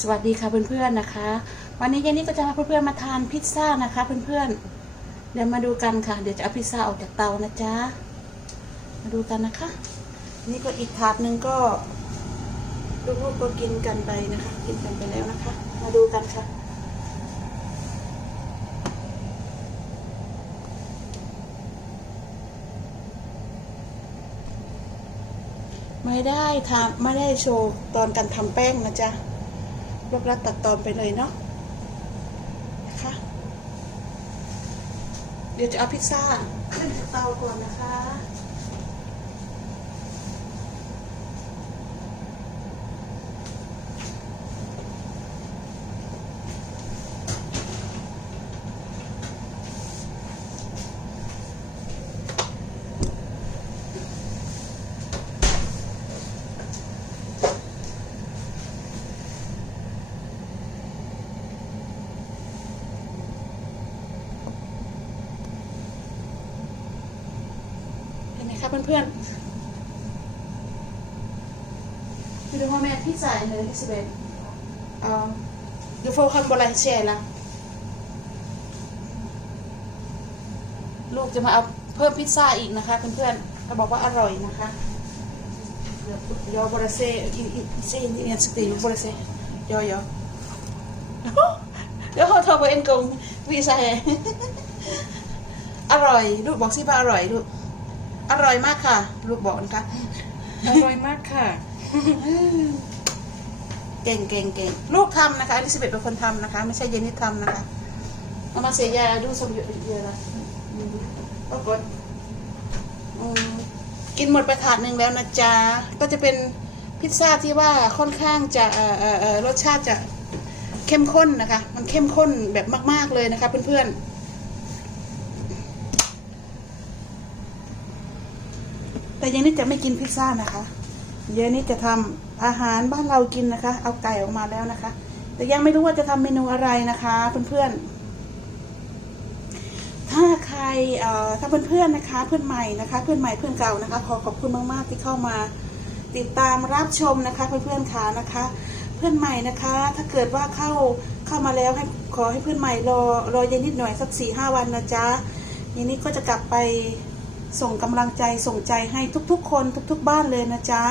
สวัสดีค่ะเพื่อนๆนะคะ วันนี้เย็นนี้ก็จะพาเพื่อนๆมาทานพิซซ่านะคะ เพื่อนๆ เดี๋ยวมาดูกันค่ะ เดี๋ยวจะเอาพิซซ่าออกจากเตานะจ๊ะ มาดูกันนะคะ นี่ก็อีกถาดหนึ่งก็ลูกๆก็กินกันไปนะคะ กินกันไปแล้วนะคะ มาดูกันค่ะไม่ได้ทำไม่ได้โชว์ตอนการทำแป้งนะจ๊ะ รวบรัดตัดตอนไปเลยเนาะนะคะเดี๋ยวจะเอาพิซซ่าขึ้นจากเตาก่อนนะคะ เห็ นไหมคะเพื่อนๆไปดูพ่อแม่พี่สายเลยที่สิบเอ็ดเอ่อยูโฟคัมบอลเชียละลูกจะมาเอาเพิ่มพิซซ่าอีกนะคะ เพื่อนๆเขาบอกว่าอร่อยนะคะเยอบราเซอินอินเซนอินสติบราเซยอยอเดี๋ยวเขาโทรไปเอ็นกงวีซ่าอร่อย ลูกบอกสิว่าอร่อยลูก อร่อยมากค่ะ ลูกบอกนะคะ อร่อยมากค่ะ เก่งเก่งเก่งลูกทำนะคะอลิซาเบธเป็นคนทำนะคะ ไม่ใช่เยนนิททำนะคะเอามาเสียยาดูสมยุทธ์เยอะละอืมปรากฏอืมกินหมดไปถาดหนึ่งแล้วนะจ๊ะ ก็จะเป็นพิซซ่าที่ว่าค่อนข้างจะเอ่อเอ่อเอ่อรสชาติจะเข้มข้นนะคะ มันเข้มข้นแบบมาก ๆเลยนะคะเพื่อนๆ แต่ยังนี่จะไม่กินพิซซ่านะคะ เดี๋ยวนี้จะทำอาหารบ้านเรากินนะคะ เอาไก่ออกมาแล้วนะคะ แต่ยังไม่รู้ว่าจะทำเมนูอะไรนะคะเพื่อนๆ ถ้าใครเอ่อถ้าเพื่อนๆนะคะ เพื่อนใหม่นะคะ เพื่อนใหม่เพื่อนเก่านะคะ ขอขอบคุณมากๆที่เข้ามาติดตามรับชมนะคะ เพื่อนๆค่ะนะคะ เพื่อนใหม่นะคะ ถ้าเกิดว่าเข้าเข้ามาแล้วให้ขอให้เพื่อนใหม่รอรอเย็นนิดหน่อยสักสี่ห้าวันนะจ๊ะเย็นนี้ก็จะกลับไป ส่งกำลังใจส่งใจให้ทุกๆ คนทุกๆ บ้านเลยนะจ๊ะ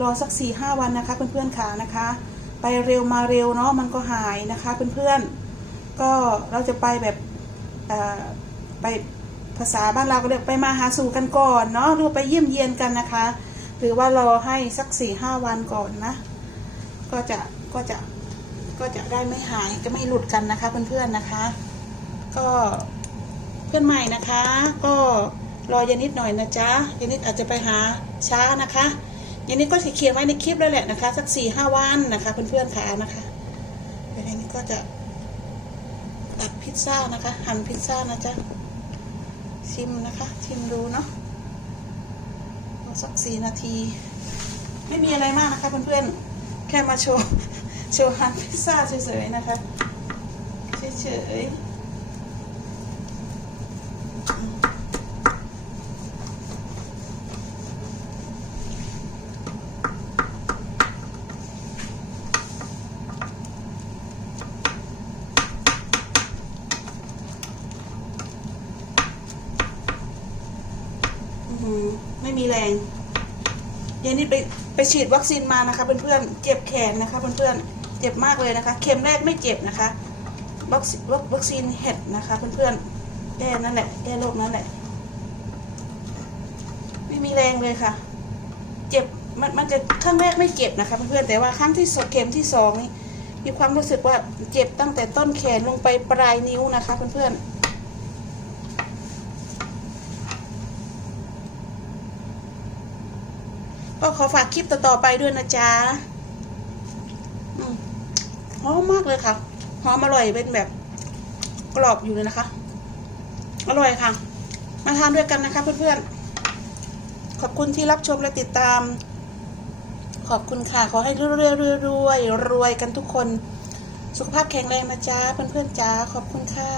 รอสักสี่ห้าวันนะคะเพื่อนๆค่ะนะคะ ไปเร็วมาเร็วเนาะมันก็หายนะคะเพื่อนๆก็เราจะไปแบบไปภาษาบ้านเราก็เรียกไปมาหาสู่กันก่อนเนาะหรือไปเยี่ยมเยียนกันนะคะ หรือว่ารอให้สักสี่ห้าวันก่อนนะ ก็จะก็จะก็จะได้ไม่หายจะไม่หลุดกันนะคะเพื่อนๆนะคะ ก็เพื่อนใหม่นะคะ ก็ รอเย็นนิดหน่อยนะจ๊ะเย็นนิดอาจจะไปหาช้านะคะเย็นนิดก็จะเขียนไว้ในคลิปแล้วแหละนะคะ สักสี่ห้าวันนะคะ เพื่อนๆค่ะนะคะเดี๋ยวนนิดก็จะตัดพิซซ่านะคะ หั่นพิซซ่านะจ๊ะชิมนะคะชิมดูเนาะเอสักสี่นาที ไม่มีอะไรมากนะคะ เพื่อนๆแค่มาโชว์โชว์หั่นพิซซ่าเฉยๆนะคะเฉยๆอื้อหือ ไม่มีแรงเย็นนี้ไปไปฉีดวัคซีนมานะคะเพื่อนๆเจ็บแขนนะคะเพื่อนๆเจ็บมากเลยนะคะ เข็มแรกไม่เจ็บนะคะวัคซีนวัคซีนเห็ดนะคะเพื่อนๆแก้นั่นแหละแก้โรคนั้นแหละ ไม่มีแรงเลยค่ะ เจ็บมันมันจะครั้งแรกไม่เจ็บนะคะเพื่อนๆแต่ว่าครั้งที่สองเข็มที่สองนี่มีความรู้สึกว่าเจ็บตั้งแต่ต้นแขนลงไปปลายนิ้วนะคะเพื่อนๆ ก็ขอฝากคลิปต่อๆไปด้วยนะจ๊ะหอมมากเลยค่ะ หอมอร่อยเป็นแบบกรอบอยู่เลยนะคะ อร่อยค่ะ มาทานด้วยกันนะคะ เพื่อนๆ ขอบคุณที่รับชมและติดตาม ขอบคุณค่ะ ขอให้รวยรวยรวยรวยกันทุกคน สุขภาพแข็งแรงนะจ๊ะ เพื่อนๆจ้าขอบคุณค่ะ